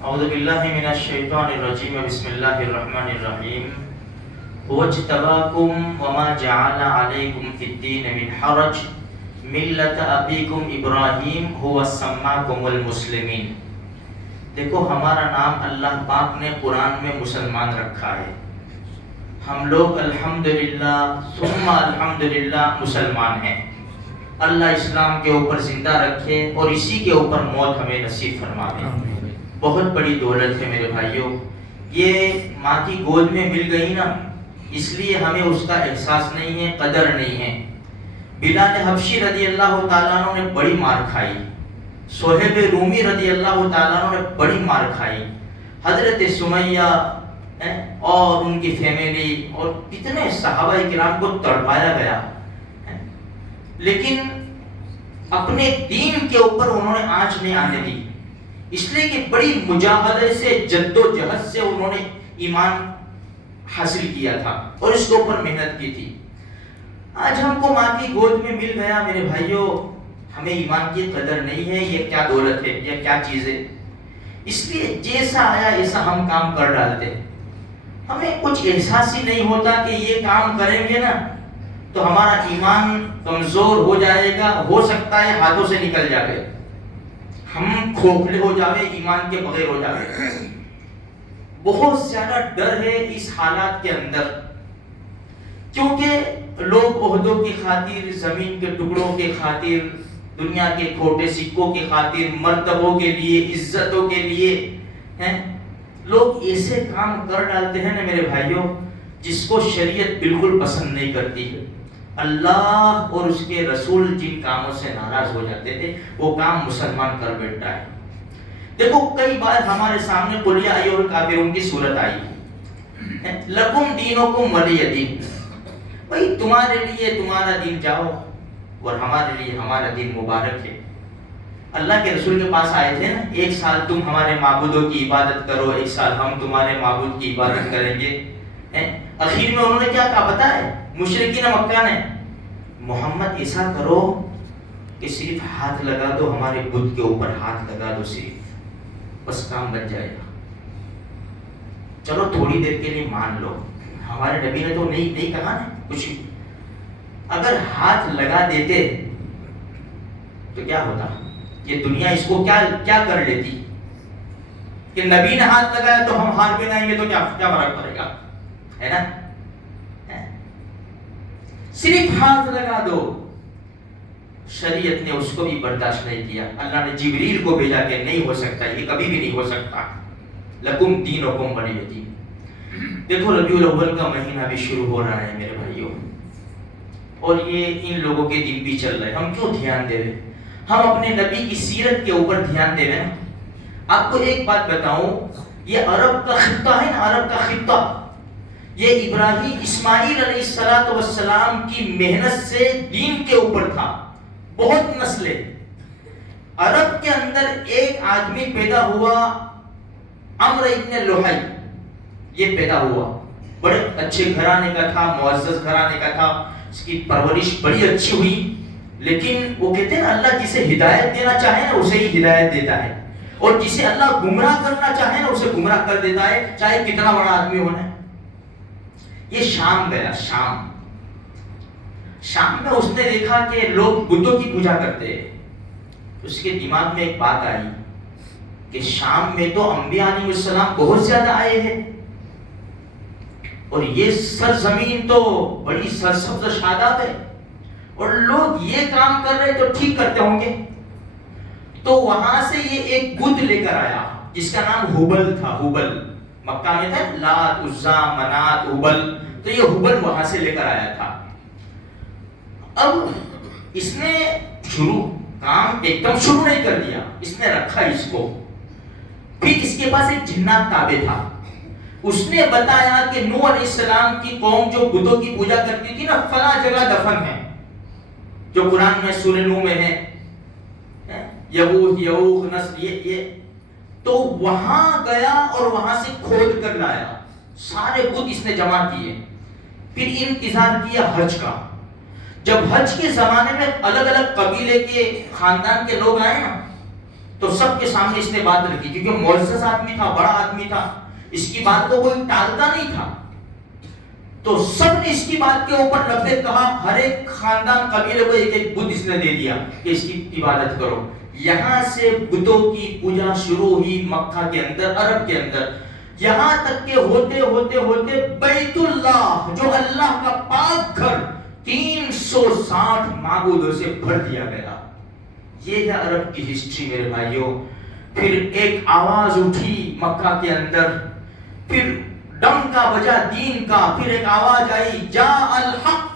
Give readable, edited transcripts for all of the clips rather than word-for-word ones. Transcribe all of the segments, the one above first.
اعوذ باللہ من الشیطان الرجیم بسم اللہ الرحمن الرحیم وَاجْتَبَاكُمْ وَمَا جَعَلَ عَلَيْكُمْ فِي الدِّينِ مِنْ حَرَجٍ مِلَّةَ أَبِيكُمْ إِبْرَاهِيمَ هُوَ سَمَّاكُمُ الْمُسْلِمِينَ۔ دیکھو ہمارا نام اللہ پاک نے قرآن میں مسلمان رکھا ہے۔ ہم لوگ الحمدللہ ثم الحمدللہ مسلمان ہیں۔ اللہ اسلام کے اوپر زندہ رکھے اور اسی کے اوپر موت ہمیں نصیب فرما دے۔ بہت بڑی دولت ہے میرے بھائیوں، یہ ماں کی گود میں مل گئی نا، اس لیے ہمیں اس کا احساس نہیں ہے، قدر نہیں ہے۔ بلال حبشی رضی اللہ تعالیٰ عنہ نے بڑی مار کھائی، صہیب رومی رضی اللہ تعالیٰ عنہ نے بڑی مار کھائی، حضرت سمیہ اور ان کی فیملی اور کتنے صحابہ کرام کو تڑپایا گیا، لیکن اپنے دین کے اوپر انہوں نے آنچ نہیں آنے دی، اس لیے کہ بڑی مجاہدے سے، جد و جہد سے انہوں نے ایمان حاصل کیا تھا اور اس کے اوپر محنت کی تھی۔ آج ہم کو ماں کی گود میں مل گیا میرے بھائیوں، ہمیں ایمان کی قدر نہیں ہے، یہ کیا دولت ہے، یہ کیا چیز ہے، اس لیے جیسا آیا ایسا ہم کام کر ڈالتے، ہمیں کچھ احساس ہی نہیں ہوتا کہ یہ کام کریں گے نا تو ہمارا ایمان کمزور ہو جائے گا، ہو سکتا ہے ہاتھوں سے نکل جائے، ہم کھوکھلے ہو جاوے، ایمان کے بغیر ہو جاوے۔ بہت زیادہ ڈر ہے اس حالات کے اندر، کیونکہ لوگ عہدوں کی خاطر، زمین کے ٹکڑوں کے خاطر، دنیا کے کھوٹے سکوں کی خاطر، مرتبوں کے لیے، عزتوں کے لیے لوگ ایسے کام کر ڈالتے ہیں نا میرے بھائیوں جس کو شریعت بالکل پسند نہیں کرتی ہے۔ اللہ اور اس کے رسول جن کاموں سے ناراض ہو جاتے تھے وہ کام مسلمان کر بیٹھتا ہے۔ دیکھو کئی بار ہمارے سامنے قل یا ایھا الکافرون کی صورت آئی، لکم دینکم ولی دین، بھائی تمہارے لیے تمہارا دین جاؤ اور ہمارے لیے ہمارا دین مبارک ہے۔ اللہ کے رسول کے پاس آئے تھے نا، ایک سال تم ہمارے معبودوں کی عبادت کرو، ایک سال ہم تمہارے معبود کی عبادت کریں گے۔ اخیر میں انہوں نے کیا کہا پتہ ہے؟ مشرکین مکہ نے، محمد ایسا کرو کہ صرف ہاتھ لگا دو، ہمارے بت کے اوپر ہاتھ لگا دو صرف، بس کام بن جائے گا۔ چلو تھوڑی دیر کے لیے مان لو، ہمارے نبی نے تو نہیں کہا نا کچھ، اگر ہاتھ لگا دیتے تو کیا ہوتا؟ یہ دنیا اس کو کیا کر لیتی کہ نبی نے ہاتھ لگایا تو ہم ہاتھ بنائیں گے تو کیا فرق پڑے گا، ہے نا؟ صرف ہاتھ لگا دو، شریعت نے اس کو بھی برداشت نہیں کیا۔ اللہ نے جبریل کو بھیجا کہ نہیں ہو سکتا، یہ کبھی بھی نہیں ہو سکتا، لکم دینکم ولی دین۔ دیکھو ربیع الاول کا مہینہ بھی شروع ہو رہا ہے میرے بھائیوں، اور یہ ان لوگوں کے دن بھی چل رہے، ہم کیوں دھیان دے رہے؟ ہم اپنے نبی کی سیرت کے اوپر دھیان دے رہے ہیں۔ آپ کو ایک بات بتاؤں، یہ عرب کا خطہ ہے نا، عرب کا خطہ، یہ ابراہیم اسماعیل علیہ السلام کی محنت سے دین کے اوپر تھا۔ بہت نسلیں، عرب کے اندر ایک آدمی پیدا ہوا، عمرو ابن لحی، یہ پیدا ہوا، بڑے اچھے گھرانے کا تھا، معزز گھرانے کا تھا، اس کی پرورش بڑی اچھی ہوئی، لیکن وہ کہتے ہیں نا اللہ جسے ہدایت دینا چاہے نا اسے ہی ہدایت دیتا ہے، اور جسے اللہ گمراہ کرنا چاہے نا اسے گمراہ کر دیتا ہے، چاہے کتنا بڑا آدمی ہونا ہے۔ یہ شام گیا، شام میں اس نے دیکھا کہ لوگ بتوں کی پوجا کرتے ہیں، اس کے دماغ میں ایک بات آئی کہ شام میں تو انبیاء علیہ السلام بہت زیادہ آئے ہیں، اور یہ سرزمین تو بڑی سرسبز و شاداب ہے، اور لوگ یہ کام کر رہے تو ٹھیک کرتے ہوں گے۔ تو وہاں سے یہ ایک بت لے کر آیا جس کا نام ہبل تھا، ہبل مکہ میں تھا، لات، عزا، منات، ہبل، تو یہ ہبل وہاں سے لے کر آیا تھا۔ اب اس نے کام ایک دم شروع نہیں کر دیا، اس نے رکھا اس کو، پھر اس کے پاس ایک جنات تابع تھا، اس نے بتایا کہ نوح علیہ السلام کی قوم جو بتوں کی پوجا کرتی تھی نا، فلاں جگہ دفن ہے، جو قرآن میں سورہ نوح میں ہے، یغوث یعوق نصر، یہ تو وہاں گیا اور وہاں سے کھود کر لایا، سارے بت اس نے جمع کیے، پھر انتظار کیا حج کا۔ جب حج کے زمانے میں الگ الگ قبیلے کے خاندان کے لوگ آئے نا تو سب کے سامنے اس نے بات رکھی، کیونکہ معزز آدمی تھا، بڑا آدمی تھا، اس کی بات کو کوئی ٹالتا نہیں تھا. تو سب نے اس کی بات کے اوپر لبیک کہا. ہر ایک خاندان قبیلے کو ایک ایک بت اس نے دے دیا کہ اس کی عبادت کرو. یہاں سے بتوں کی پوجا شروع ہوئی مکہ کے اندر، عرب کے اندر، یہاں تک کہ ہوتے ہوتے ہوتے بیت اللہ جو اللہ کا پاک گھر 360 معبودوں سے بھر دیا گیا. یہ ہے عرب کی ہسٹری میرے بھائیوں. پھر ایک آواز اٹھی مکہ کے اندر، پھر ڈنکا بجا دین کا، پھر ایک آواز آئی جاء الحق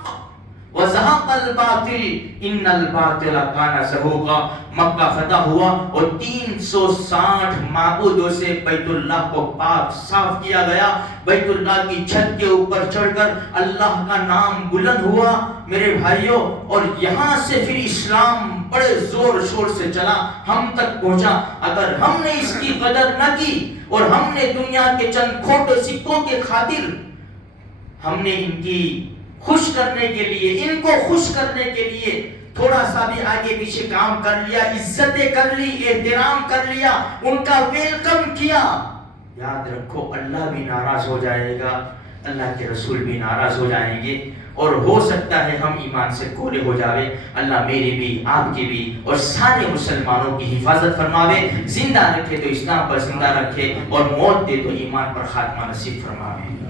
وزہق الباطل ان الباطل کان زہوقا. مکہ فتح ہوا اور 360 معبودوں سے بیت اللہ کو پاک صاف کیا گیا. بیت اللہ کی چھت کے اوپر چڑھ کر اللہ کا نام بلند ہوا میرے بھائیوں. اور یہاں سے پھر اسلام بڑے زور شور سے چلا، ہم تک پہنچا. اگر ہم نے اس کی قدر نہ کی اور ہم نے دنیا کے چند کھوٹے سکوں کے خاطر ہم نے ان کی خوش کرنے کے لیے، ان کو خوش کرنے کے لیے تھوڑا سا بھی آگے پیچھے کام کر لیا، عزتیں کر لی، احترام کر لیا، ان کا ویلکم کیا، یاد رکھو اللہ بھی ناراض ہو جائے گا، اللہ کے رسول بھی ناراض ہو جائیں گے، اور ہو سکتا ہے ہم ایمان سے کولے ہو جاوے. اللہ میری بھی، آپ کی بھی اور سارے مسلمانوں کی حفاظت فرماوے. زندہ رکھے تو اسلام پر زندہ رکھے، اور موت دے تو ایمان پر خاتمہ نصیب فرماوے.